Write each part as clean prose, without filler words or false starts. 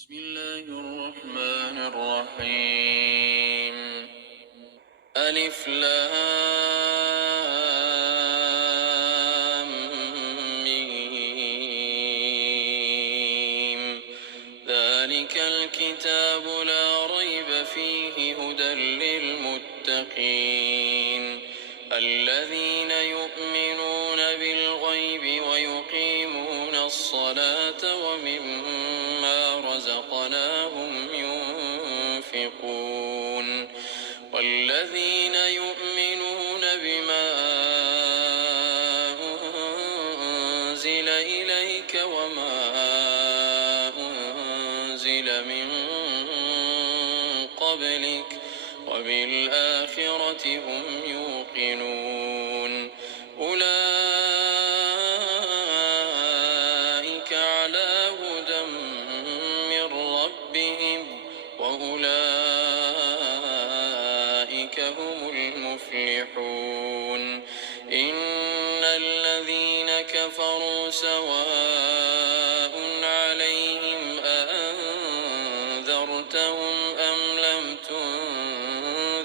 بسم الله الرحمن الرحيم. ألف لام ميم. ذلك الكتاب لا ريب فيه هدى للمتقين الذين يؤمنون بالغيب ويقيمون الصلاة ومما رزقناهم ينفقون والذين يؤمنون بما أنزل إليك وما أنزل من قبلك وبالآخرة هم يوقنون أولئك على هدى من ربهم وأولئك هم المفلحون. إن الذين كفروا سواء عليهم أأنذرتهم أم لم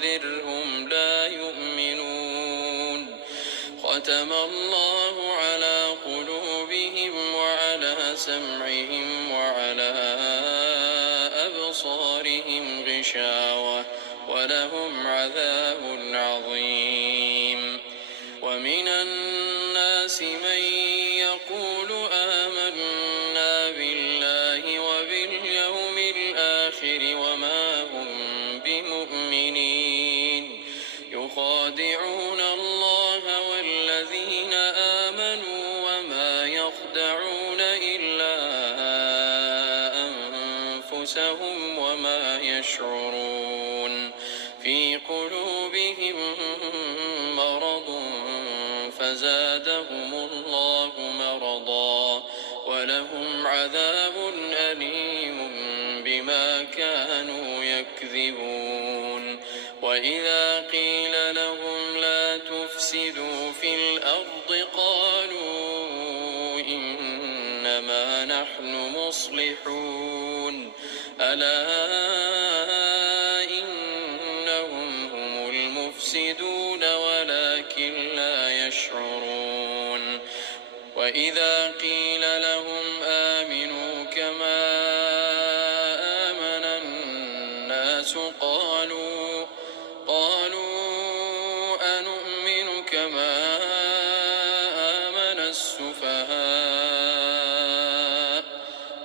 تنذرهم لا يؤمنون. ختم الله على قلوبهم وعلى سمعهم وعلى أبصارهم غشاوة ولهم عذاب عظيم. ومن الناس من يقول آمنا بالله وباليوم الآخر وما هم بمؤمنين يخادعون الله والذين آمنوا وما يخدعون إلا أنفسهم وما يشعرون. في قلوبهم مرض فزادهم الله مرضا ولهم عذاب أليم بما كانوا يكذبون. وإذا قيل لهم لا تفسدوا في الأرض قالوا إنما نحن مصلحون ألا إنهم هم المفسدون ولكن لا يشعرون. وإذا قيل لهم آمنوا كما آمن الناس قالوا أنؤمن كما آمن السفهاء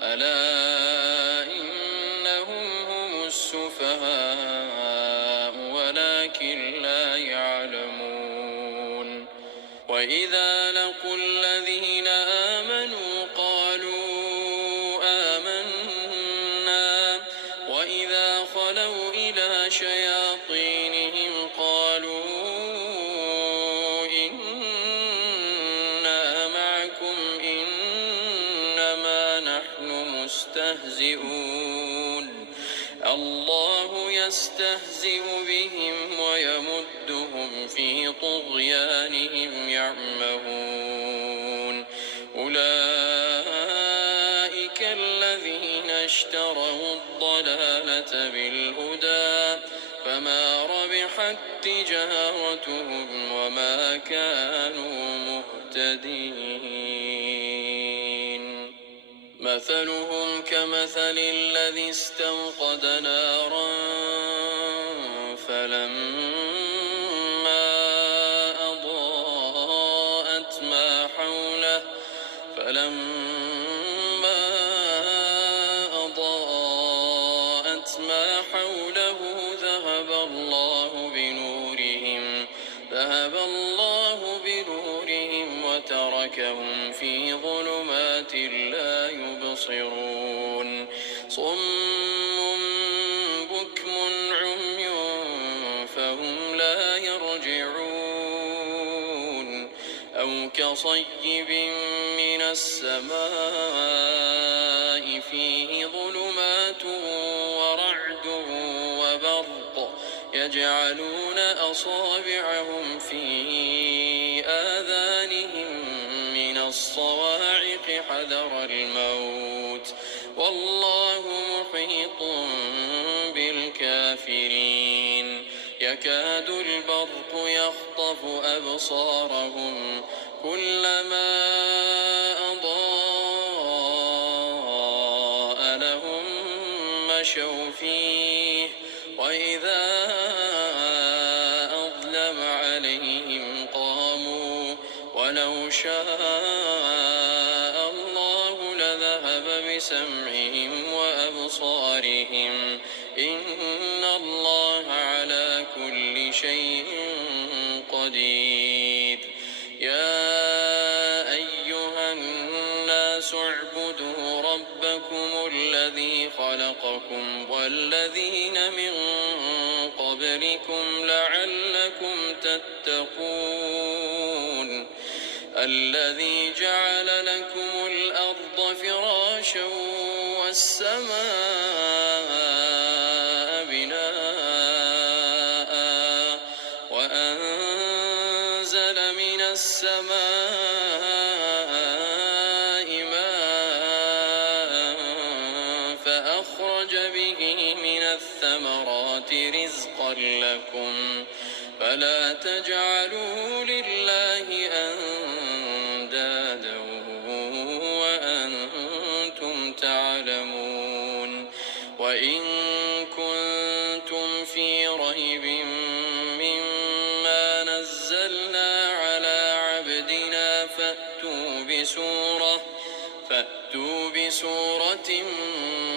ألا إنهم هم السفهاء ولكن لا يعلمون. وإذا لقوا الذين آمنوا قالوا آمنا وإذا خلوا إلى شياطينهم قالوا إنا معكم إنما نحن مستهزئون. الله يستهزئ بهم ويمدهم في طغيانهم يعمهون. أولئك الذين اشتروا الضلالة بالهدى فما ربحت تجارتهم وما كانوا مهتدين. مثلهم كمثل الذي استوقد نارا فلما أضاءت ما حوله ذهب الله بنورهم وتركهم في ظلمات لا يبصرون. صم بكم عمي فهم لا يرجعون. أو كصيب من السماء فيه ظلمات ورعد وبرق يجعلون أصابعهم في آذانهم من الصواعق حذر الموت والله محيط بالكافرين يكاد البرق يخطف أبصارهم كلما أضاء لهم مشوا فيه وإذا أظلم عليهم قاموا ولو شاء الله لذهب بسمعهم وأبصارهم إن الله على كل شيء قدير يا أيها الناس اعبدوا ربكم الذي خلقكم والذين من قبلكم لعلكم تتقون الذي جعل لكم الأرض فراشا والسماء بناء وأنزل من السماء ماء فأخرج به من الثمرات رزقا لكم فلا تجعلوا لله أندادا وأنتم تعلمون وإن كنتم في ريب مما نزلنا على عبدنا فأتوا بسورة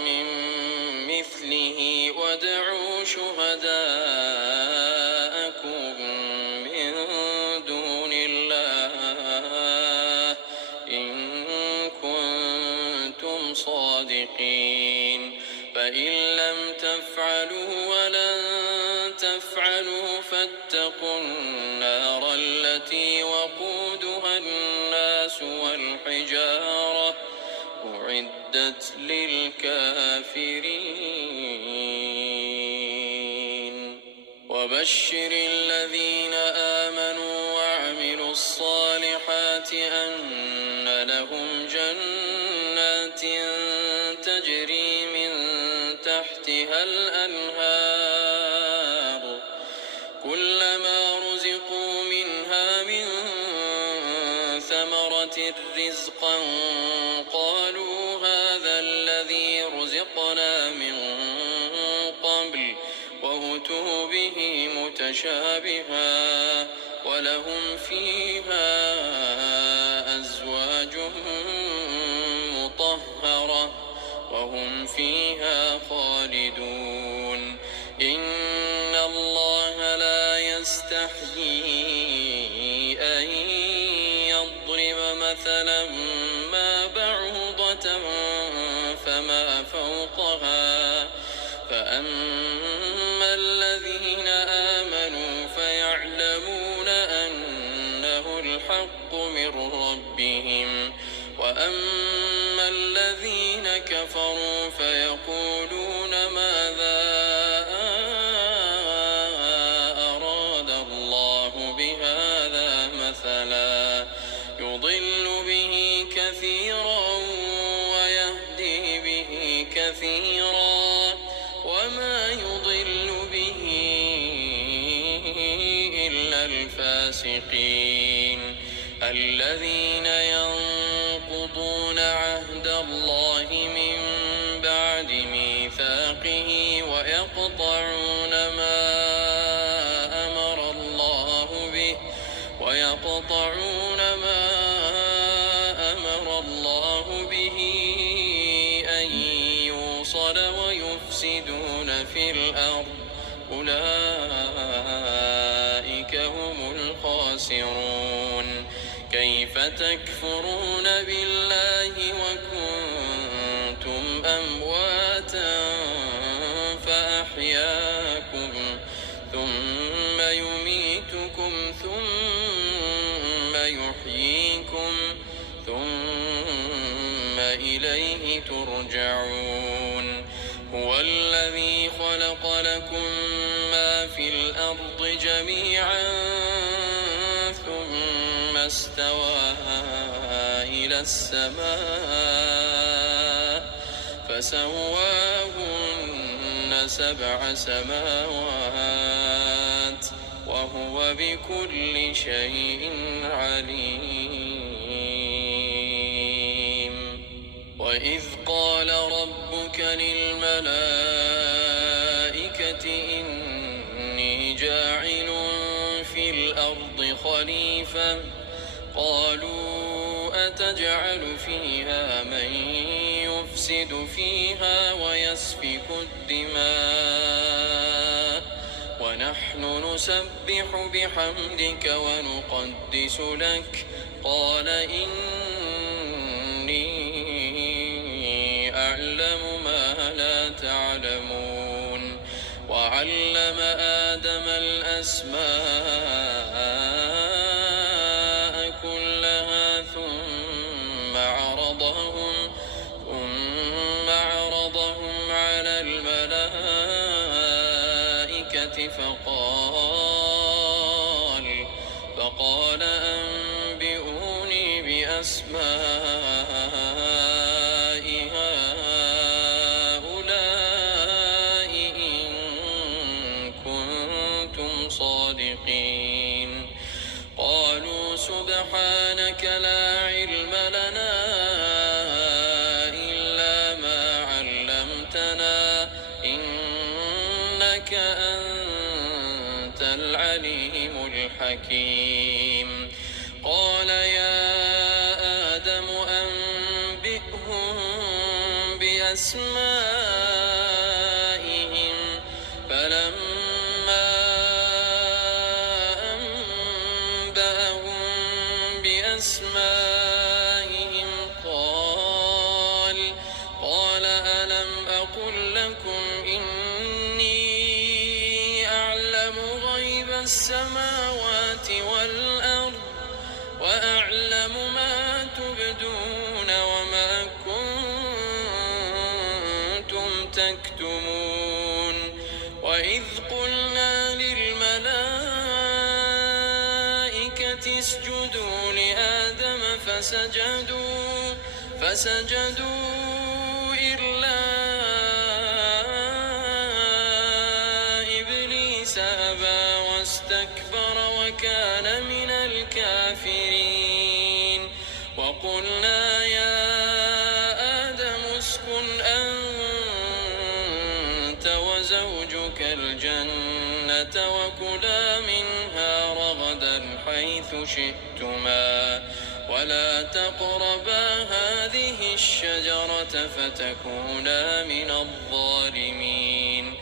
من مثله وادعوا شهداءكم من دون الله إن كنتم صادقين فإن لم تفعلوا ولن تفعلوا فاتقوا النار التي وقودها الناس والحجارة أعدت للكافرين وبشر الذين آمنوا وعملوا الصالحات أن لهم جنات تجري من تحتها الأنهار كلما رزقوا منها من ثمرة رزقا قالوا هذا الذي رزقنا من قبل وأتوا به متشابها ولهم فيها أزواج مطهرة وهم فيها خالدون إن الله لا يستحيي أن يضرب مثلا ما بعوضة فما فوقها فأما الذين آمنوا فيعلمون أنه الحق من ربهم وأما الذين كفروا فيقولون ماذا أراد الله بهذا مثلا يضل به كثيرا ويهدي به كثيرا وما يضل به إلا الفاسقين الذين ينقضون عهد الله من بعد ميثاقه ويقطعون ما أمر الله به أن يوصل ويفسدون في الأرض أولئك هم الخاسرون كيف تكفرون بالله وكنتم أمواتا فأحياكم ثم يميتكم ثم يحييكم ثم إليه ترجعون هو الذي خلق لكم ما في الأرض جميعا ثم استوى إلى السماء فسواهن 7 سماوات وهو بكل شيء عليم. وإذ قال ربك للملائكة إني جاعل في الأرض خليفة قالوا أتجعل فيها من يفسد فيها ويسفك الدماء ونحن نسبح بحمدك ونقدس لك قال إني أعلم ما لا تعلمون. وعلم آدم الأسماء كلها ثم عرضهم على الملائكة فقال أنبئوني بأسماء هؤلاء إن كنتم صادقين. قالوا سبحانك لا علم لنا إلا ما علمتنا إنك أنت العليم الحكيم. قال يا آدم أنبئهم بأسمائهم فلما أنبأهم بأسمائهم قال ألم أقل لكم إني أعلم غيب السماوات والأرض وأعلم ما تبدون وما كنتم تكتمون. وإذ قلنا للملائكة اسجدوا لآدم فسجدوا إلا إبليس أبى واستكبر وكان من الكافرين. وقلنا يا آدم اسكن أنت وزوجك الجنة وكلا منها رغدا حيث شئتما ولا تقربا هذه الشجرة فتكونا من الظالمين.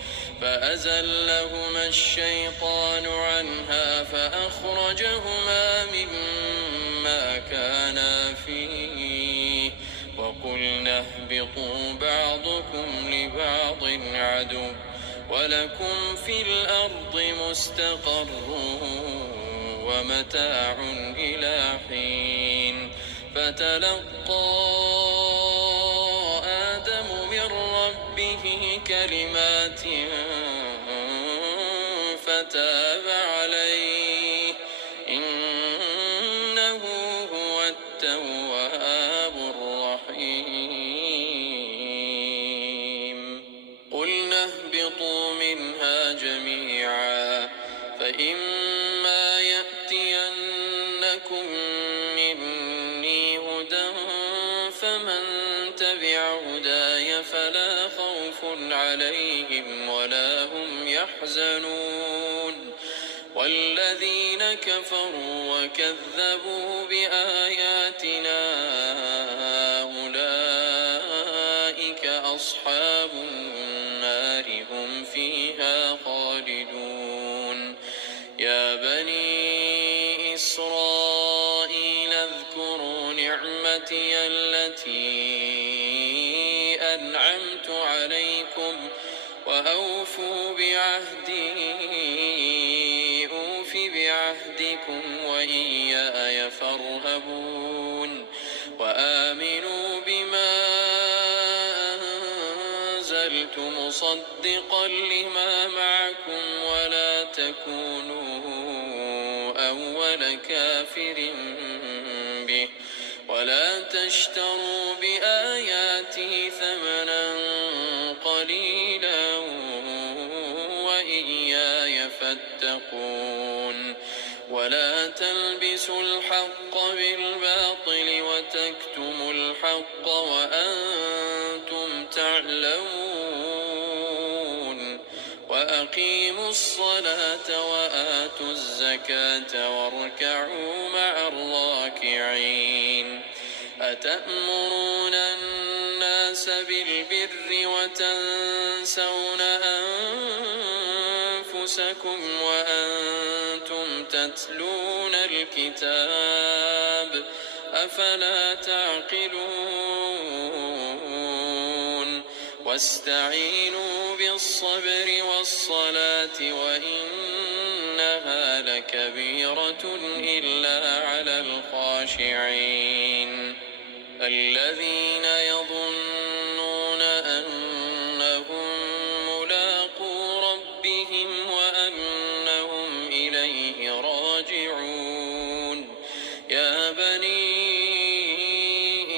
فأزلهما الشيطان عنها فأخرجهما مما كانا فيه وقلنا اهبطوا بعضكم لبعض عدو ولكم في الأرض مستقر ومتاع إلى حين. فتلقى آدم من ربه كلمات فتاب عليه إنه هو التواب الرحيم. قلنا اهبطوا منها جميعا فإما يأتينكم مني هدى فمن تبع هداي فلا خوف عليهم ولا هم يحزنون. والذين كفروا وكذبوا بآياتنا أولئك أصحاب النار هم فيها خالدون. يا بني إسرائيل اذكروا نعمتي التي أنعمت عليكم وأوفوا بعهدي أوف بعهدكم وإياي فارهبون. وآمنوا بما أنزلت مصدقا لما معكم ولا تكونوا أول كافر به ولا تشتروا بآياتي ثمنا تلبسوا الحق بالباطل وتكتموا الحق وأنتم تعلمون وأقيموا الصلاة وآتوا الزكاة واركعوا مع الراكعين أتأمرون الناس بالبر وتنسون أنفسكم وأنتم تتلون الكتاب أفلا تعقلون واستعينوا بالصبر والصلاة وإنها لكبيرة إلا على الخاشعين الذين يظنون أنهم ملاقو ربهم وأنهم إليه راجعون يا بني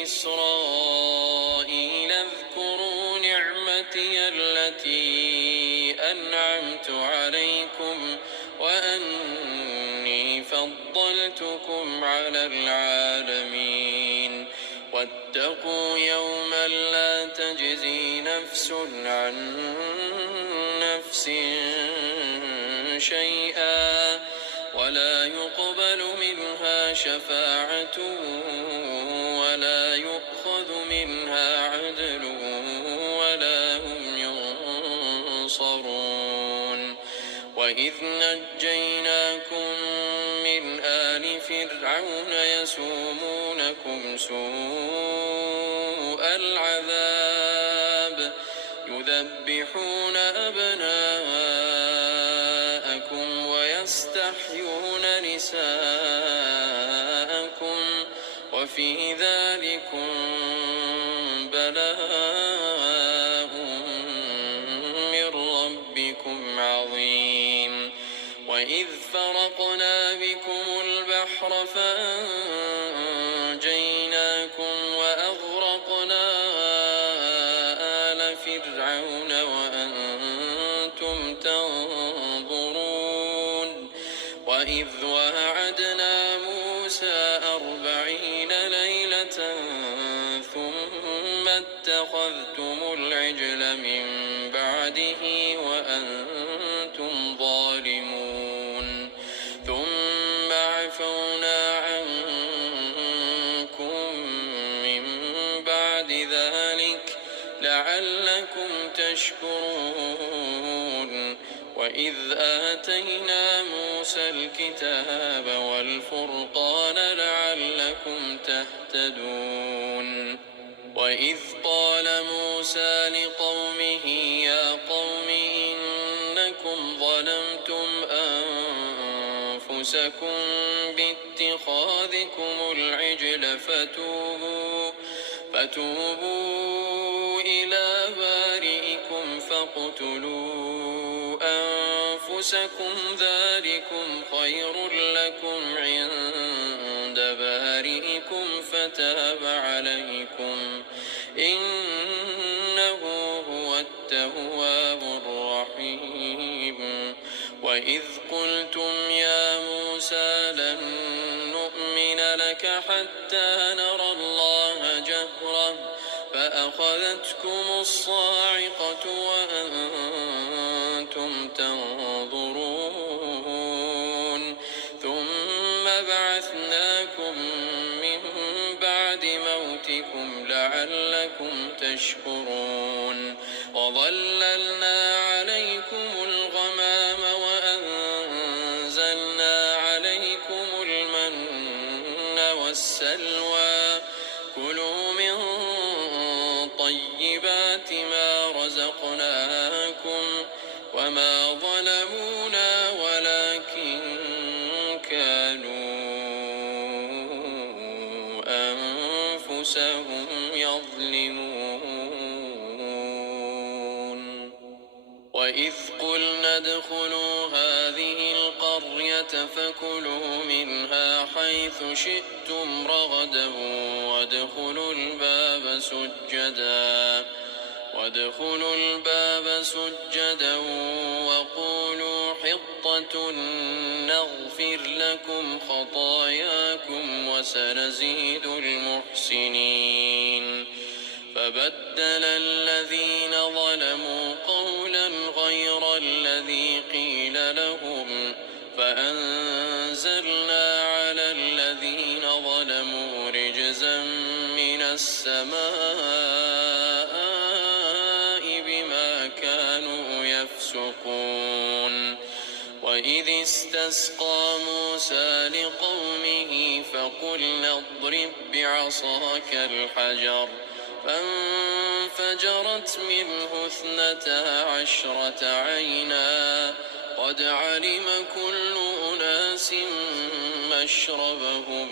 إسرائيل اذكروا نعمتي التي أنعمت عليكم وأني فضلتكم على العالمين واتقوا يوما لا تجزي نفس عن نفس شيئا ولا يقبل منها شفاعة ولا يؤخذ منها عدل ولا هم ينصرون وإذ نجيناكم من آل فرعون يسومونكم سوء العذاب يذبحون أبناءكم ويستحيون نساءكم وفي ذلكم بلاء من ربكم عظيم وإذ فرقنا بكم البحر فأنجيناكم وأغرقنا آل فرعون وأنتم تنظرون وإذ وعدنا موسى 40 ليلة ثم اتخذتم العجل من بعده وأنتم ظالمون ثم عفونا عنكم من بعد ذلك لعلكم تشكرون وإذ آتينا موسى الكتاب والفرقان لعلكم تهتدون وإذ قال موسى لقومه يا قوم إنكم ظلمتم أنفسكم باتخاذكم العجل فتوبوا إلى بارئكم فاقتلوا أنفسكم ذلكم خير لكم عند بارئكم فتاب عليكم إنه هو التواب الرحيم وإذ قلتم يا موسى لن نؤمن لك حتى نرى الله جهرة فأخذتكم الصاعقة وأنتم تنظرون ثم بعثناكم من بعد موتكم لعلكم تشكرون وظللنا عليكم الغمام وأنزلنا عليكم المن والسلوى كلوا من طيبات ما رزقناكم وما ظلمونا ولكن كانوا أنفسهم يظلمون وإذ قلنا ادخلوا هذه القرية فكلوا منها حيث شئتم رغدا وادخلوا الباب سجدا وادخلوا الباب سجدا وقولوا حطة نغفر لكم خطاياكم وسنزيد المحسنين. فبدل الذين ظلموا قولا غير الذي قيل لهم فأنزلنا على الذين ظلموا رجزا من السماء بما كانوا يفسقون. وإذ استسقى موسى لقومه فقلنا اضرب بعصاك الحجر فانفجرت منه 12 عينا قد علم كل أناس مشربهم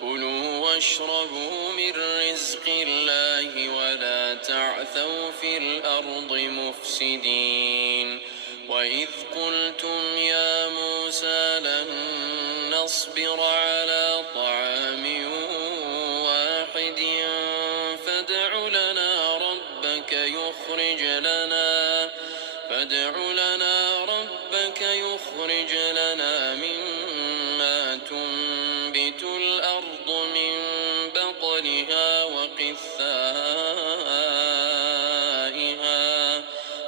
كلوا واشربوا من رزق الله ولا تعثوا في الأرض مفسدين. وإذ قلتم يا موسى لن نصبر على طعام واحد فادع لنا ربك يخرج لنا مما تنبت الأرض من بقلها وقثائها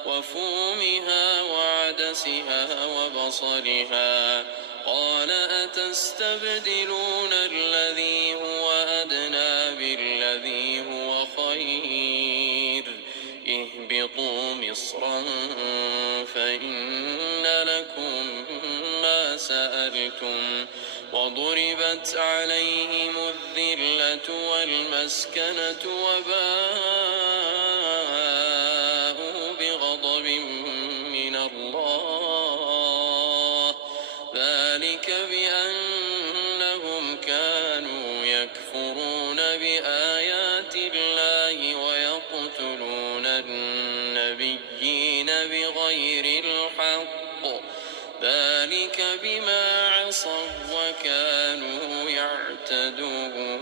وفومها وعدسها وبصلها قال أتستبدلون الذي هو أدنى بالذي هو خير اهبطوا مصرا فإن لكم ما سألتم وضربت عليهم الذلة والمسكنة وباءوا بغضب من الله ذلك بأنهم كانوا يكفرون بآيات الله ويقتلون النبيين بغير الحق ذلك بما عصوا وكانوا يعتدون.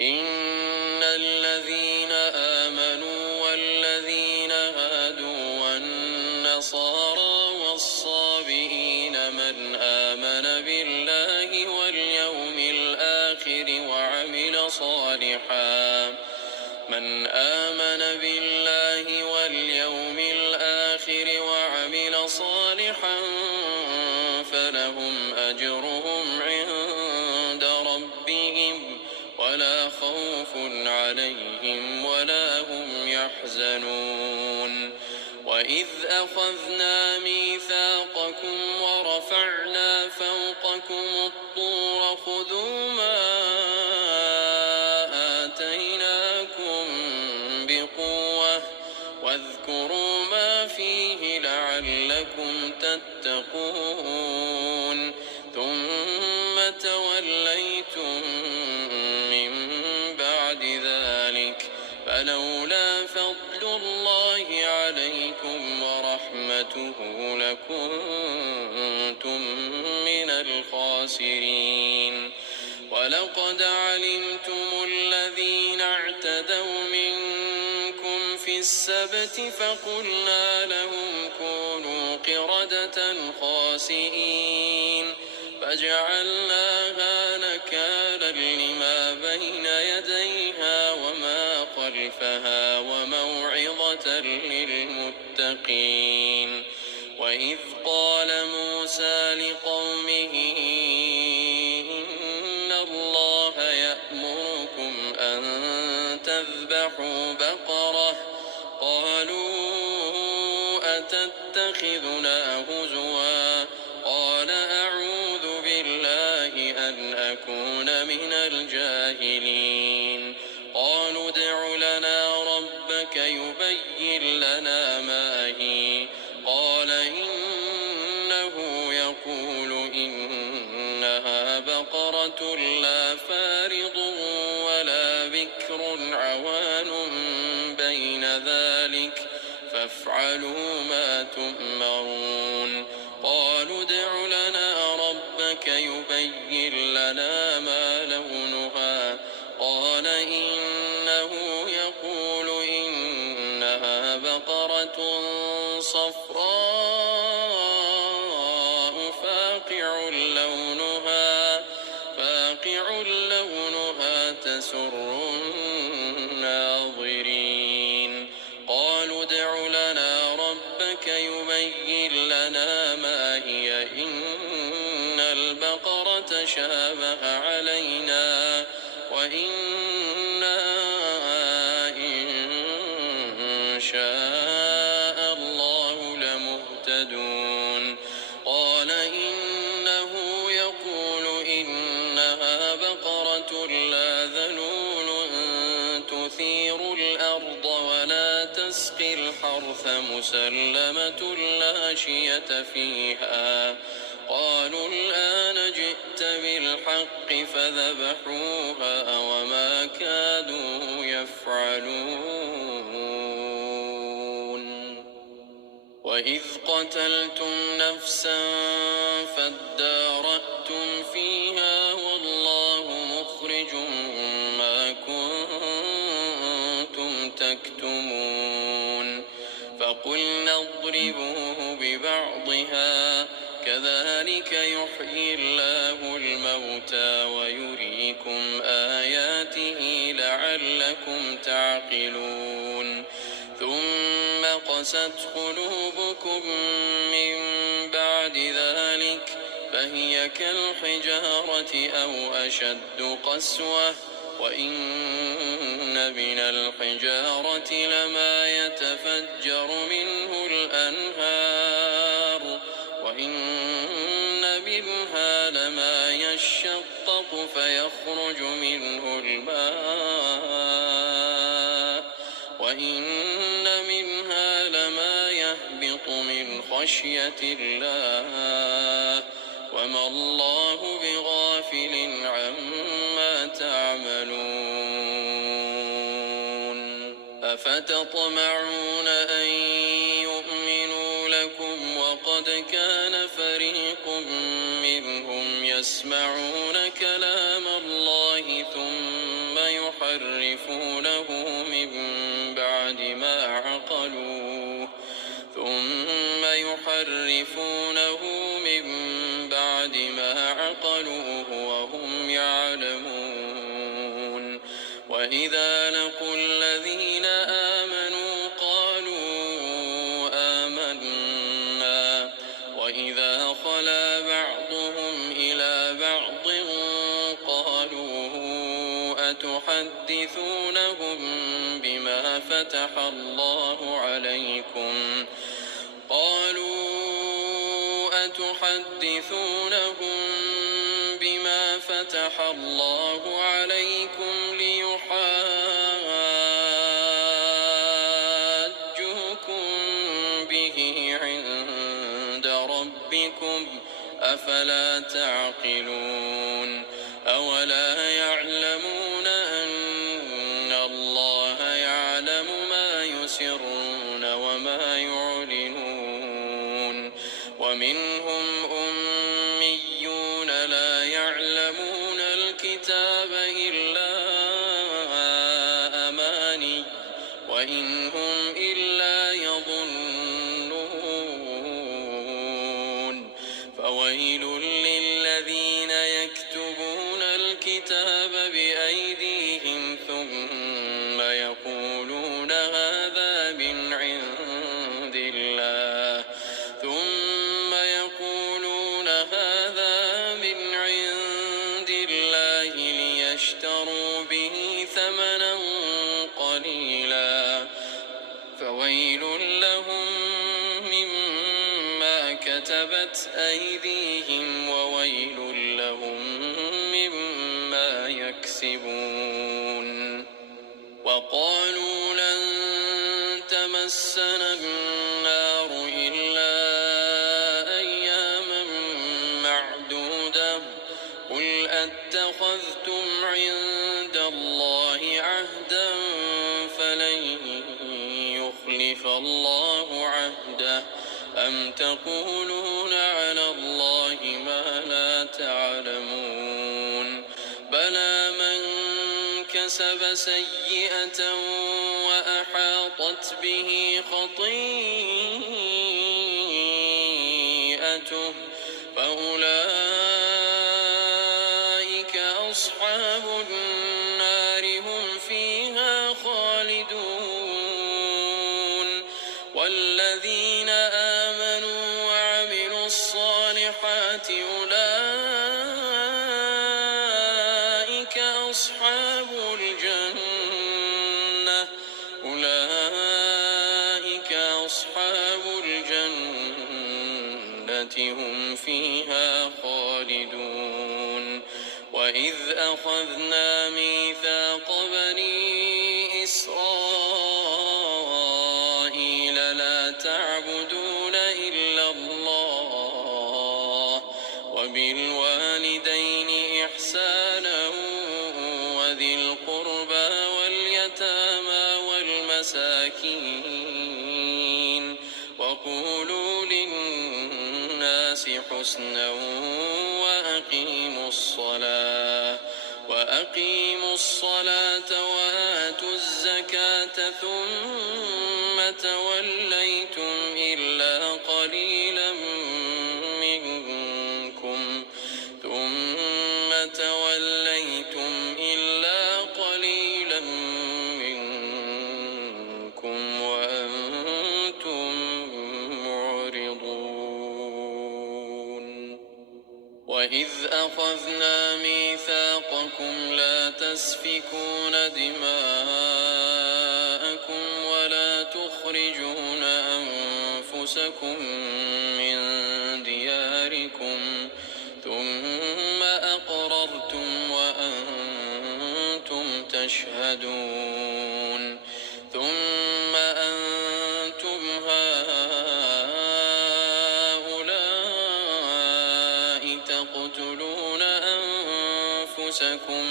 إن الذين آمنوا والذين هادوا والنصارى والصابئين من آمن بالله واليوم الآخر وعمل صالحا فلهم أجرهم عند ربهم ولا خوف عليهم ولا هم يحزنون. وإذ أخذنا ميثاقكم ورفعنا فوقكم الطور خذوا ما آتيناكم بقوة واذكروا ما فيه لعلكم تتقون ثم توليتم من بعد ذلك فلولا فضل الله عليكم ورحمته لكنتم من الخاسرين. ولقد علمتم الذين اعتدوا منكم في السبت فقلنا لهم كونوا قردة خاسئين فجعلناها نكالا لما بين يديها وما خلفها وموعظة للمتقين. وإذ قال موسى لقومه إن الله يأمركم أن تذبحوا بقرة قالوا أتتخذنا هزوا قال أعوذ بالله أن أكون من الجاهلين. قالوا ادع لنا ربك يبين لنا ما هي قال إنه يقول إنها بقرة لا فارض ولا بكر عوان بين ذلك فافعلوا ما تؤمرون. قالوا ادع لنا ربك يبين لنا ما لونها قال إنه بقرة صفراء فاقع لونها تسر الناظرين قالوا ادع لنا ربك يبين لنا ما هي إن البقرة شابه علينا وإنا إن شاء الله لمهتدون قال إنه يقول إنها بقرة لا ذلول تثير الأرض ولا تسقي الحرث مسلمة لا شية فيها قالوا الآن جئت بالحق فذبحوها وما كادوا يفعلون وإذ قتلتم نفسا فادارأتم فيها والله مخرج ما كنتم تكتمون فقلنا اضربوه ببعضها كذلك يحيي الله الموتى ويريكم آياته لعلكم تعقلون ثم قست قلوبكم من بعد ذلك فهي كالحجارة أو أشد قسوة وإن من الحجارة لما يتفجر منه الأنهار وإن منها لما يشقق فيخرج منه الماء وإن منها لما يهبط من خشية الله وما الله بغافل عما تعملون أفتطمعون أن يؤمنوا لكم وقد كان فريق منهم يسمعون كلام الله ثم يحرفونه من بعد ما عقلوه وهم يعلمون وإذا لقوا الذين آمنوا قالوا آمنا وإذا خلا بعضهم إلى بعض قالوا أتحدثونهم بما فتح الله عليكم ليحاجوكم به عند ربكم أفلا تعقلون أولا يعلمون أن الله يعلم ما يسرون وما يعلنون ومنهم أميون لا يعلمون الكتاب إلا أماني وإن هم إلا يظنون فويل للذين يكتبون الكتاب بأيديهم ثم يقولون هذا من عند الله ليشتروا به ثمنا قليلا فويل لهم مما كتبت أيديهم وويل لهم مما يكسبون وقالوا لن تمسنا النار إلا أياما معدودة قل أتخذتم عند الله عهدا فلن يخلف الله عهده أم تقولون على الله ما لا تعلمون بلى من كسب سيئة وأحاطت به خطيئته فأولئك أصحاب النار هم فيها خالدون والذين آمنوا وعملوا الصالحات أولئك أصحاب الجنة هم فيها خالدون وإذ أخذنا ميثاق بني إسرائيل لا تعبدون إلا الله وبالوالدين إحسانا وذي القربى واليتامى والمساكين وقولوا للناس حسنا وأقيموا الصلاة وآتوا الزكاة ثم توليتم إلا قليلا منكم وأنتم معرضون وإذ أخذنا ميثاقكم لا تسفكون دماءكم ولا تخرجون أنفسكم من دياركم ثم أقررتم وأنتم تشهدون ثم أنتم هؤلاء تقتلون أنفسكم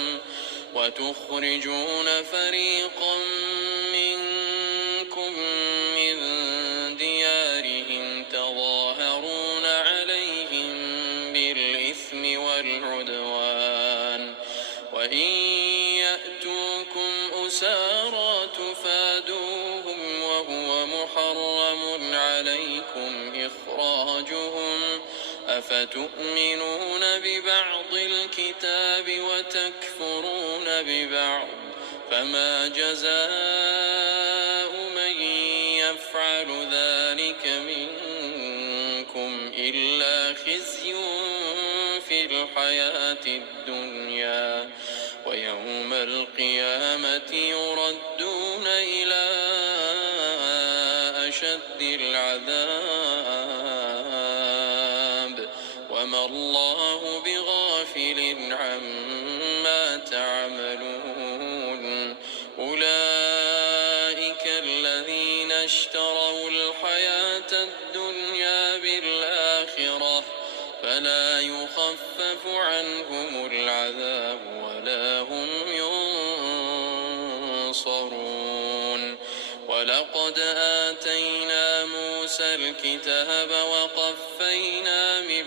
وتخرجون فريقا منكم من ديارهم تظاهرون عليهم بالإثم والعدوان وإن يأتوكم أسارى تفادوهم وهو محرم عليكم إخراجهم أفتؤمنون ببعض الكتاب وتكفرون ببعض فما جزاء من يفعل ذلك منكم إلا خزي في الحياة الدنيا ويوم القيامة يردون إلى أشد العذاب وما الله بغافل عما تعملون أولئك الذين اشتروا الحياة الدنيا بالآخرة فلا يخفف عنهم العذاب ولا هم ينصرون ولقد آتينا موسى الكتاب وقفينا من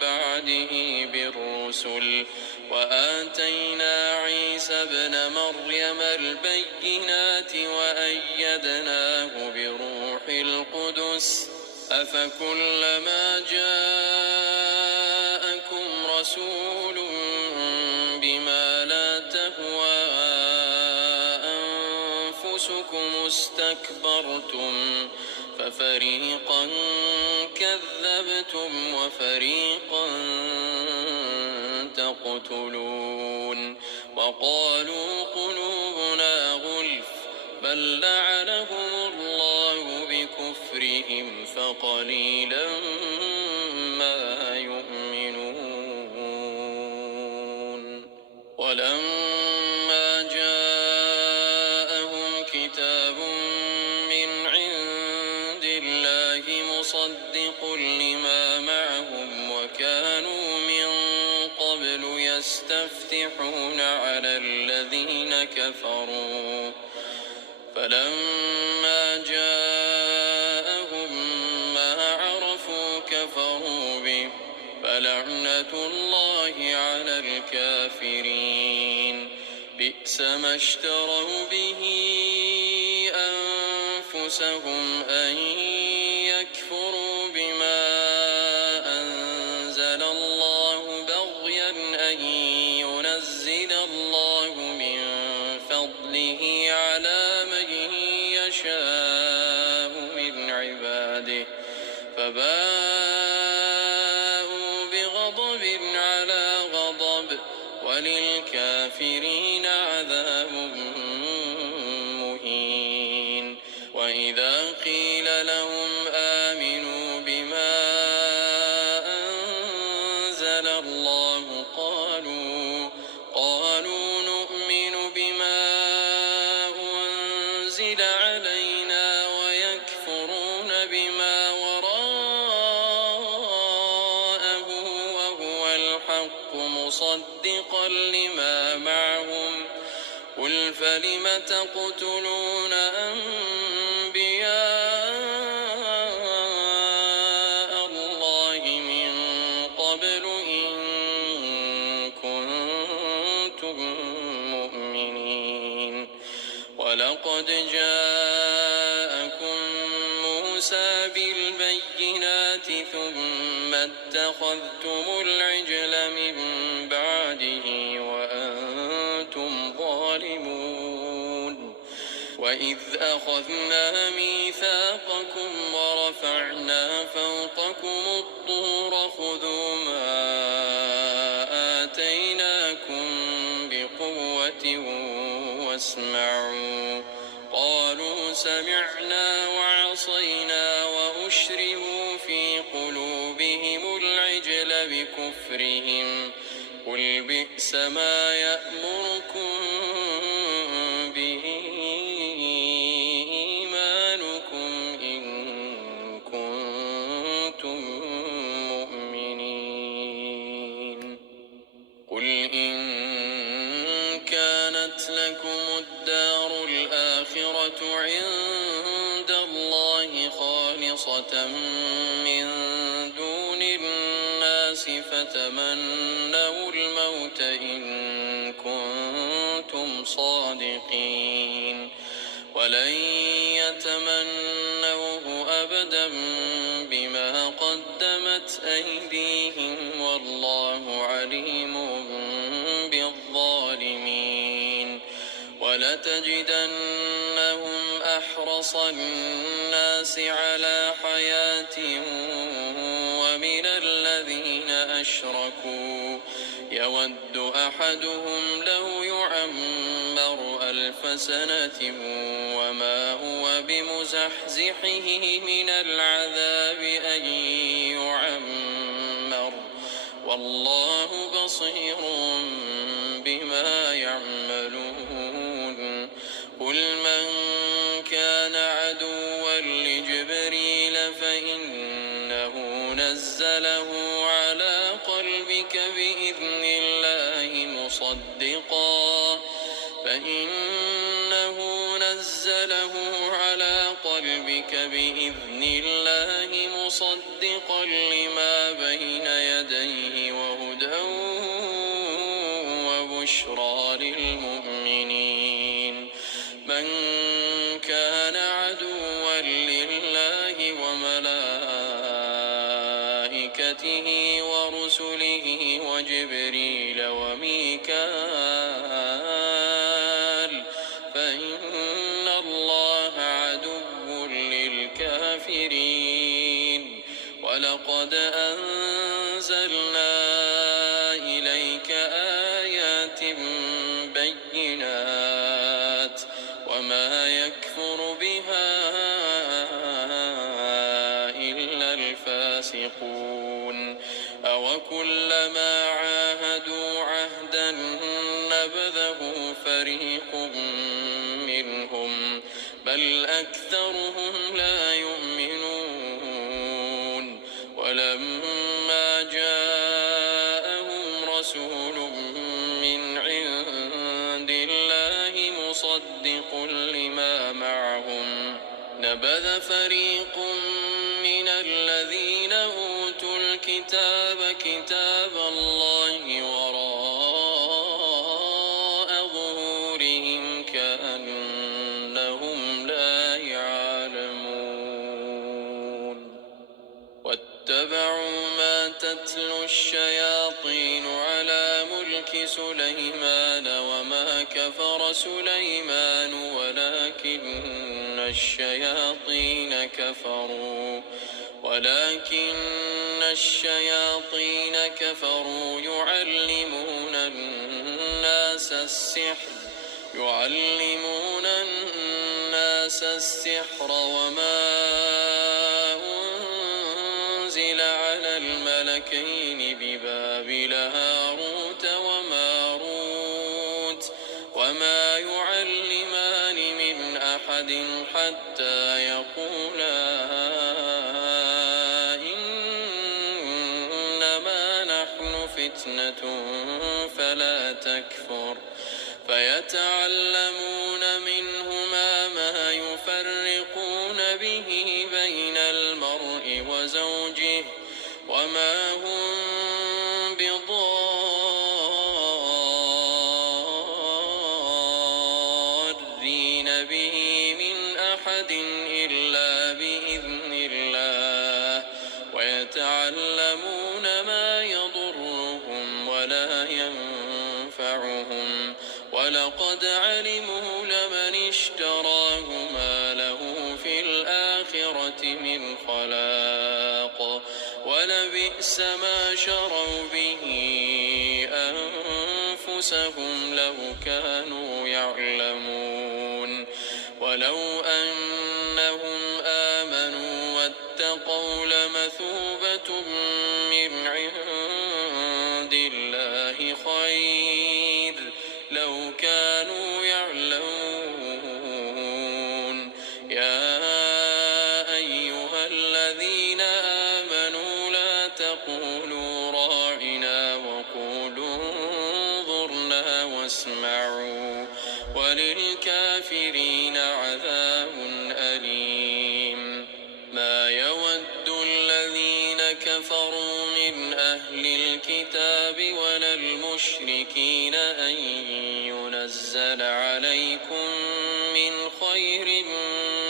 بعده بالرسل وآتينا عيسى ابن مريم البينات وأيدناه بروح القدس أفكلما جاءكم رسول بما لا تهوى أنفسكم استكبرتم ففريقا كذبتم وفريقا تقتلون وقالوا قلوبنا غلف بل لعنهم الله بكفرهم فقليلا ما يؤمنون ولما جاءهم كتاب من عند الله مصدق لما معهم وكانوا من قبل يستفتحون على الذين كفروا فلما جاءهم ما عرفوا كفروا به فلعنة الله على الكافرين بئس ما اشتروا به أنفسهم أن يكفروا بما أنزل الله بغيا أن ينزل الله من فضله على من يشاء من عباده فباءوا بغضب على غضب وللكافرين عذاب مهين. وإذا قيل لهم آمنوا بما أنزل الله قالوا نؤمن بما أنزل علينا ويكفرون بما وراءه وهو الحق مصدقا لما معهم قل فلم تقتلون أنبياء الله من قبل إن كنتم مؤمنين ولقد جاءكم موسى بالبينات ثم اتخذتم العجل من بعده وأنتم ظالمون وإذ أخذنا ميثاقكم ورفعنا فوقكم الطور خذوا ما آتيناكم بقوة واسمعوا قالوا سمعنا وعصينا وأشربوا في قلوبهم العجل بكفرهم قل بئس ما يأمركم به إيمانكم إن كنتم مؤمنين قل إن كانت لكم الدار الآخرة عند الله خالصة من دون الناس فتمنوا الموت إن كنتم صادقين ولن يتمنوه أبدا بما قدمت أيديهم والله عليم بالظالمين ولتجدنهم أحرص الناس على حياة ومن الذين أشركوا يود أحدهم لو يعمر 1000 سنة وما هو بمزحزحه من العذاب أن يعمر والله بصير بما يعملون قل من كان عدوا لجبريل فإنه نزله على قلبك بإذن الله مصدقا لما بين يديه وهدى وبشرى للمؤمنين من كان عدوا لله وملائكته ورسله وجبريل وميكال فإن الله عدو للكافرين ولقد أنزلنا إليك آيات بينات وما يكفر بها إلا الفاسقون أوكلما عاهدوا عهدا نبذه فريق منهم بل أكثرهم لا يؤمنون ولما جاءهم رسول من عند الله مصدق لما معهم نبذ فريق من الذين أوتوا الكتاب كتاب الله وراء ظهورهم سليمان وما كفر سليمان ولكن الشياطين كفروا يعلمون الناس السحر وما أنزل على الملكين ببابل هاروت وماروت وما يعلمان من أحد حتى يقولا إنما نحن فتنة فلا تكفر فيتعلمون منهما ما يفرقون به بين المرء وزوجه وما هم بضارين به من أحد إلا بإذن الله ويتعلمون ما يضرهم ولا ينفعهم ولقد علموا لمن اشتراه ما له في الآخرة من خلاق ولبئس ما شروا به أنفسهم لو كانوا يعلمون ولو أنهم آمنوا واتقوا لمثوبة من عند الله خير لو كانوا يعلمون يا أيها الذين آمنوا لا تقولوا راعنا وقولوا انظرنا واسمعوا وللكافرين عذاب أليم ما يود الذين كفروا من أهل الكتاب ولا المشركين أن ينزل عليكم من خير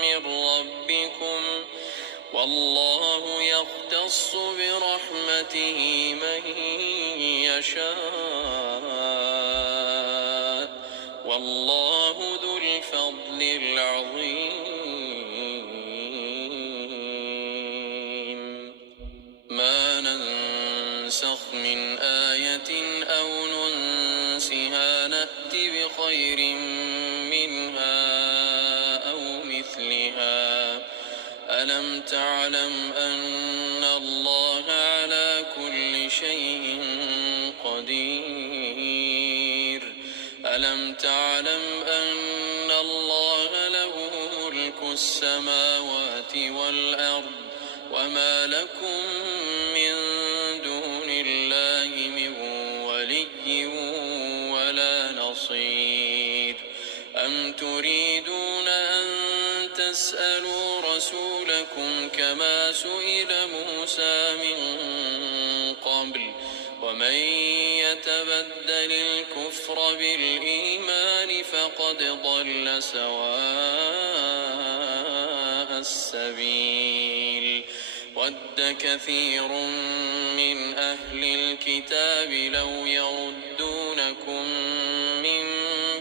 من ربكم والله يختص برحمته من يشاء والله ذو الفضل العظيم ما ننسخ من آية أو ننسها نأت بخير منها أو مثلها ألم تعلم أن الله على كل شيء قدير ألم تعلم أن الله له ملك السماوات والأرض وما لكم من دون الله من ولي ولا نصير أم تريدون أن تسألوا رسولكم كما سئل موسى من قبل ومن يتبدل الكفر بالإيمان فقد ضل سواء السبيل ود كثير من أهل الكتاب لو يردونكم من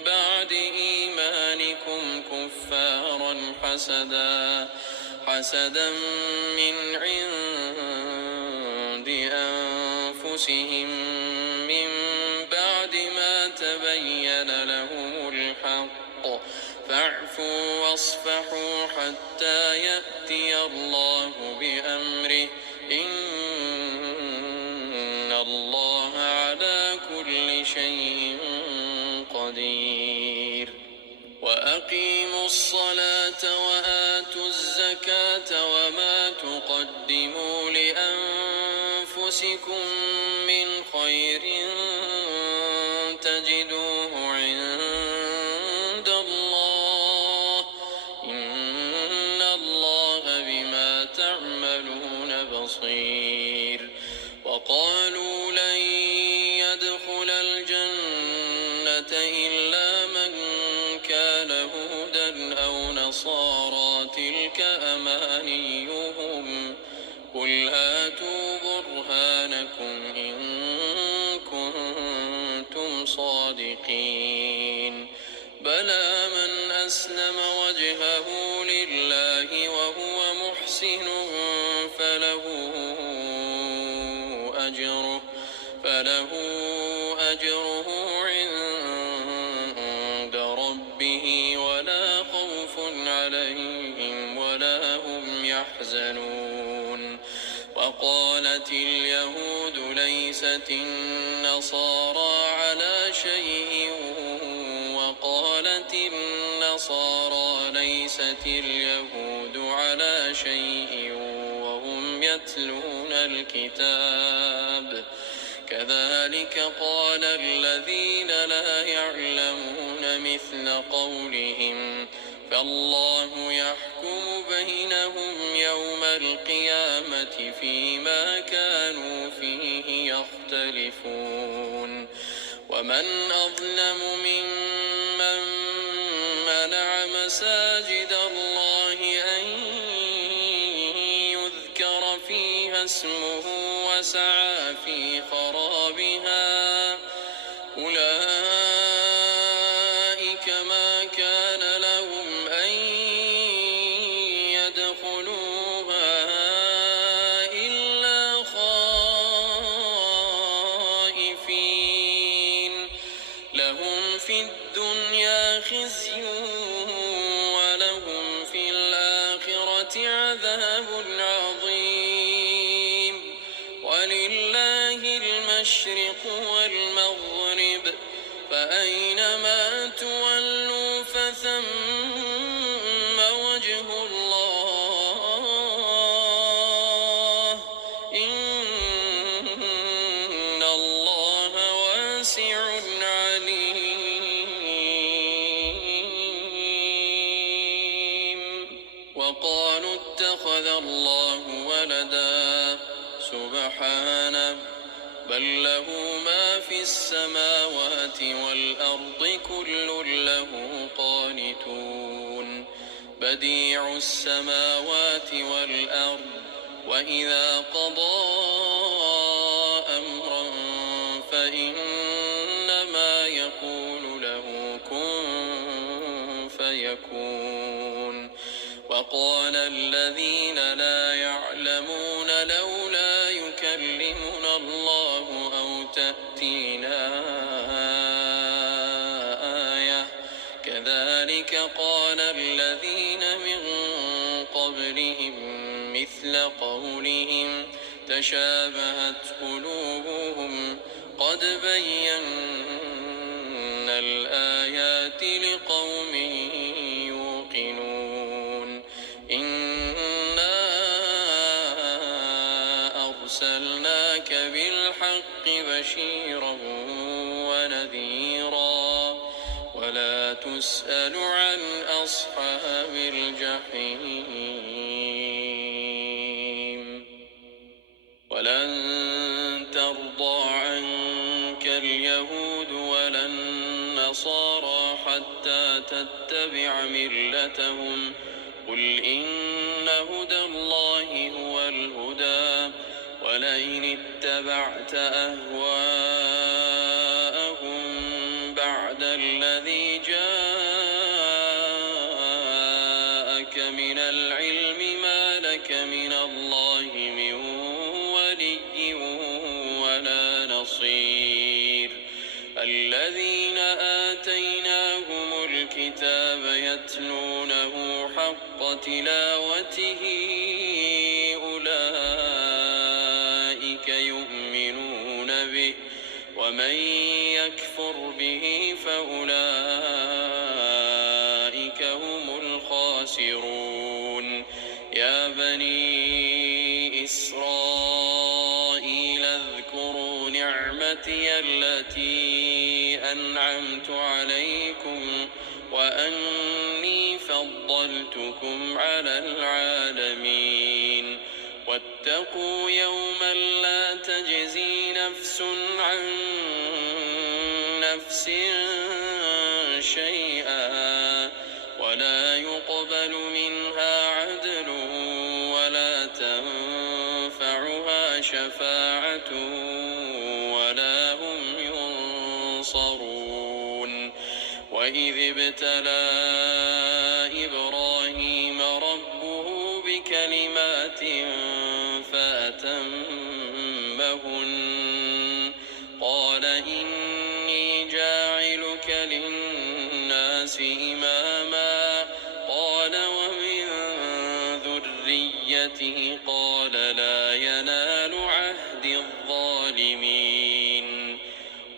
بعد إيمانكم كفارا حسدا من عند أنفسهم من بعد ما تبين لهم الحق فاعفوا واصفحوا حتى يأتي الله بأمره إن الله على كل شيء قدير وأقيموا الصلاة وآتوا الزكاة وما تقدموا لأنفسكم من خير تجدوه عند الله إن الله بما تعملون بصير وقالوا لن يدخل الجنة إلا من كان هودا أو نصارى تلك أمانيهم قل هاتوا برهانكم إن كنتم أسلم وجهه لله وهو محسن فله أجره عند ربه ولا خوف عليهم ولا هم يحزنون. وقالت اليهود ليست النصارى على شيء وقالت النصارى ليست اليهود على شيء وهم يتلون الكتاب كذلك قال الذين لا يعلمون مثل قولهم فالله يحكم بينهم يوم القيامة فيما كانوا فيه يختلفون. ومن أظلم ممن منع مساجد الله أن يذكر فيها اسمه وسعى في خرابها أولئك ما كان لهم أن يدخلوها إلا خائفين لهم في الدنيا خزي ولهم في الآخرة عذاب عظيم. ولله المشرق والمغرب فأينما تولوا فثم وجه الله إن الله واسع عليم. وقالوا اتخذ الله ولدا سبحانه بل له ما في السماوات والأرض كل له قانتون بديع السماوات والأرض وإذا قضى أمرا فإنما يقول له كن فيكون. وقال الذين لا يعلمون لولا يكلمنا الله أو تأتينا آية كذلك قال الذين من قبلهم مثل قولهم تشابهت قلوبهم قد بينا الآيات لقوم يوقنون. إنا أرسلناك بالحق بشيرا ونذيرا ولا تسأل عن أصحاب الجحيم. ولن ترضى عنك اليهود ولا النصارى حتى تتبع ملتهم قل إن هدى الله هو الهدى ولئن اتبعت أهواءهم بعد الذي جاءك من العلم ما لك من الله من ولي ولا نصير. الذين آتيناهم الكتاب يتلونه حق تلاوته أولئك يؤمنون به ومن يكفر به فأولئك هم الخاسرون. يا بني إسرائيل اذكروا نعمتي التي أنعمت عليكم وأني فضلتكم على العالمين. واتقوا يوما لا تجزي نفس عن نفس شيئا ولا يقبل منها عدل ولا تنفعها شفاعة ولا هم ينصرون. وإذ ابتلى إماما قال ومن ذريته قال لا ينال عهد الظالمين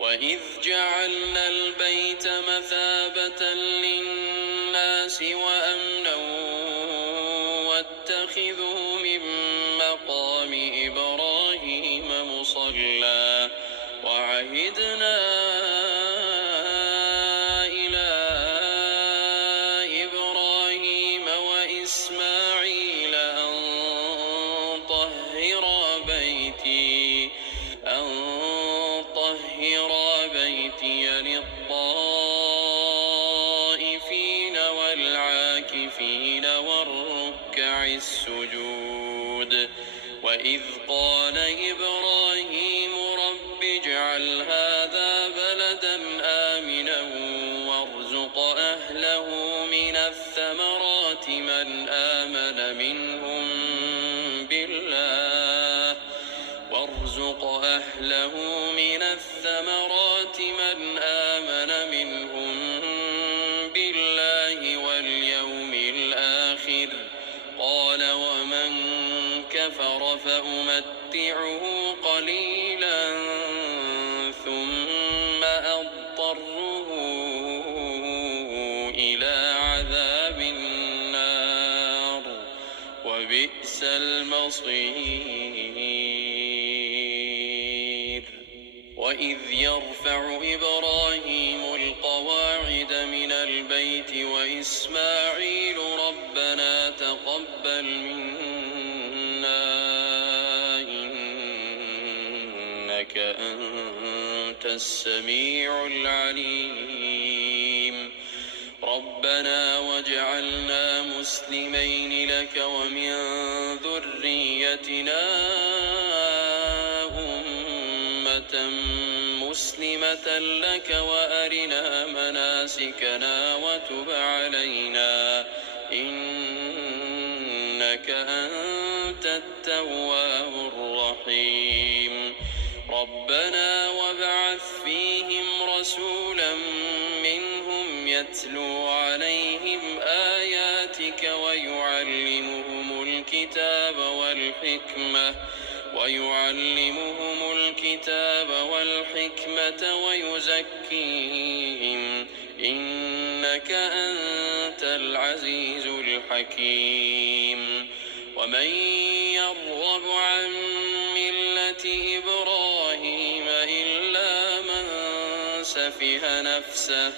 وإذ جعلنا البيت مثابة للناس وأمنا واتخذوا من مقام إبراهيم مصلى وعهدنا إلى إبراهيم وإسماعيل أن طهرا بيتي للطائفين والعاكفين والركع السجود وإذ قال إبراهيم رب اجعل هذا بلدا آمنا وارزق أهله من الثمرات من آمن منهم بالله واليوم الآخر قال ومن كفر فأمتعه قليلا ثم أضطره إلى عذاب النار وبئس المصير وإذ يرفع إبراهيم القواعد من البيت وإسماعيل ربنا تقبل منا إنك أنت السميع العليم ربنا واجعلنا مسلمين لك ومن ذريتنا أمة مسلمة لك وأرنا مناسكنا وتب علينا إنك أنت التواب الرحيم ربنا وابعث فيهم رسولا منهم يتلو عليهم آياتك ويعلمهم الكتاب والحكمة ويزكيهم إنك أنت العزيز الحكيم ومن يرغب عن ملة إبراهيم إلا من سفه نفسه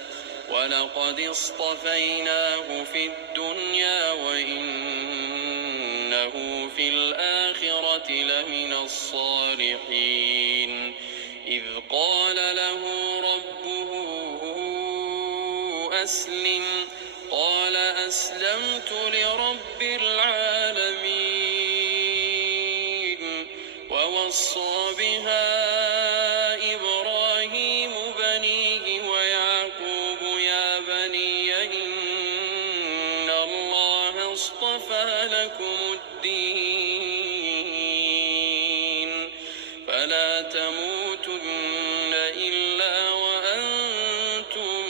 ولقد اصطفيناه في الدنيا وإنه في الآخرة لمن الصالحين إذ قال له ربه أسلم قال أسلمت لرب العالمين ووصى بها إبراهيم بنيه ويعقوب يا بني إن الله اصطفى لكم الدين فلا تموتن إلا وأنتم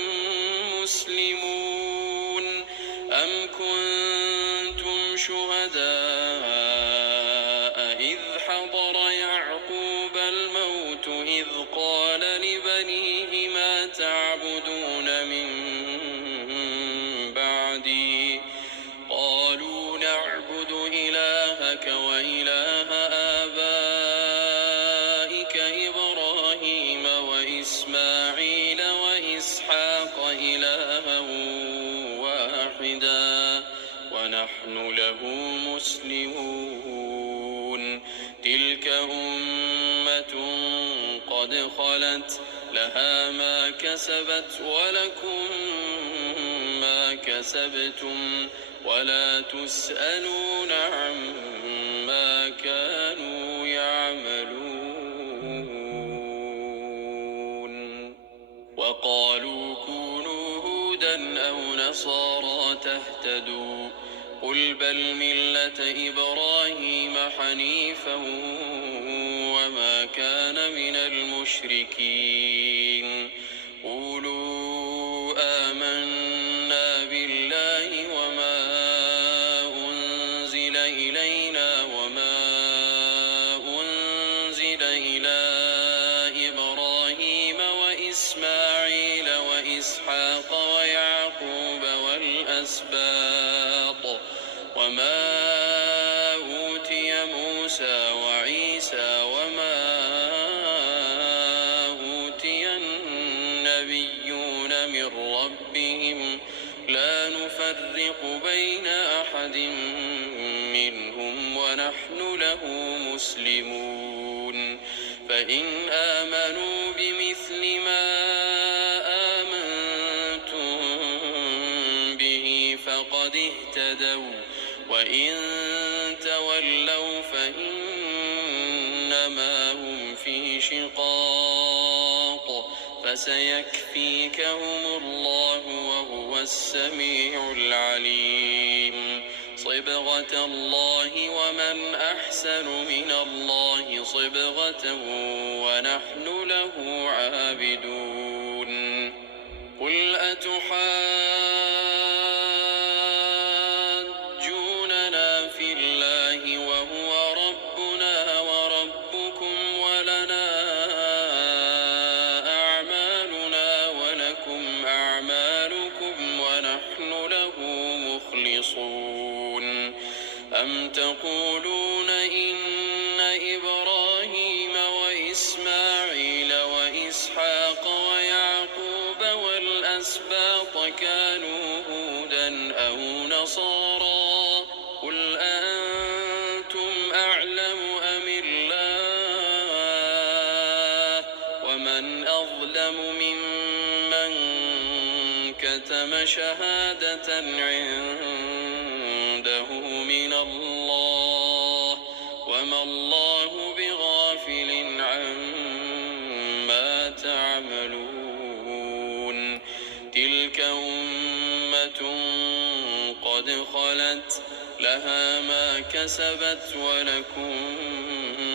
مسلمون أم كنتم شهداء إذ حضر يعقوب الموت إذ قال لبنيه ما تعبدون من بعدي قالوا نعبد إلهك وإله آبائك إبراهيم وإسماعيل وإسحاق إلها واحدا ونحن له مسلمون تلك أمة قد خلت لها ما كسبت ولكم ما كسبتم ولا تسألون عما كانوا يعملون وقالوا كونوا هودا أو نصارى تهتدوا قل بل ملة إبراهيم حنيفا وما كان من المشركين قولوا آمنا والأسباط وما أوتي موسى وعيسى وما أوتي النبيون من ربهم لا نفرق بين أحد منهم ونحن له مسلمون فإن آمنوا بمثل ما آمنتم به فقد اهتدوا وإن تولوا فإنما هم في شقاق فسيكفيكهم الله وهو السميع العليم صبغة الله ومن أحسن من الله صبغة ونحن له عابدون قل أتحاجوننا في الله وهو ربنا وربكم ولنا أعمالنا ولكم أعمالكم ونحن له مخلصون أم تقولون إن إبراهيم وإسماعيل وإسحاق ويعقوب والأسباط كانوا هودا أو نصارى قل أأنتم أعلم أم الله ومن أظلم ممن كتم شهادة عنده من الله وما الله بغافل عما تعملون تلك أمة قد خلت لها ما كسبت ولكم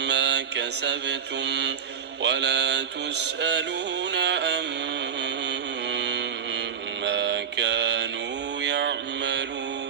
ما كسبتم ولا تسألون عما كانوا يعملون